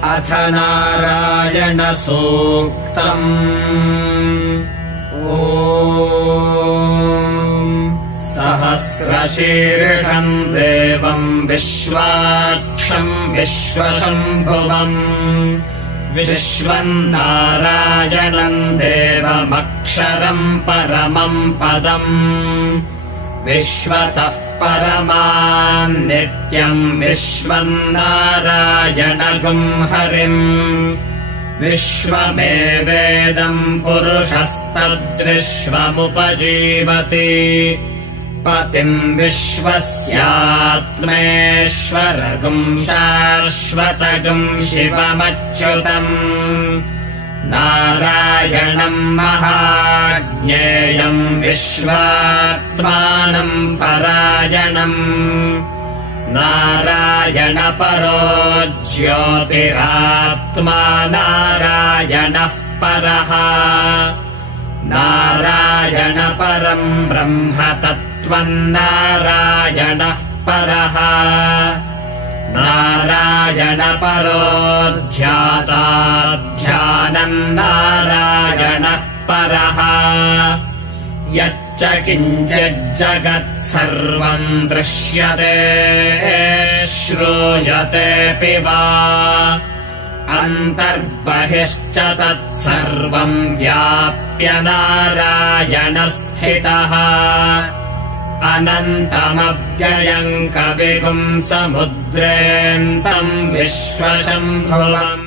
अथ नारायणसूक्तम्। ॐ सहस्रशीर्षम् देवम् विश्वाक्षम् विश्वशम्भुवम् विश्वम् नारायणम् देवमक्षरम् परमम् पदम् विश्वतः परमान्नित्यम् विश्वम् नारायणगुम् हरिम् विश्वमेवेदम् पुरुषस्तद्विश्वमुपजीवति पतिम् विश्वस्यात्मेश्वरगुम् शाश्वतगुम् शिवमच्युतम् नारायणम् महाज्ञेयम् विश्वात्मानम् परायणम् नारायणपरो ज्योतिरात्मा नारायणः परः नारायणपरम् ब्रह्म तत्त्वम् नारायणः परः नारायणपरो ध्याता ध्यानम् नारायणः परः यच्च किञ्चिज्जगत्सर्वम् दृश्यते श्रूयतेऽपि वा अन्तर्बहिश्च तत्सर्वम् व्याप्य नारायणस्थितः अनन्तमव्ययम् कविगुम् समुद्रेऽन्तम् विश्वशम्भुवम्।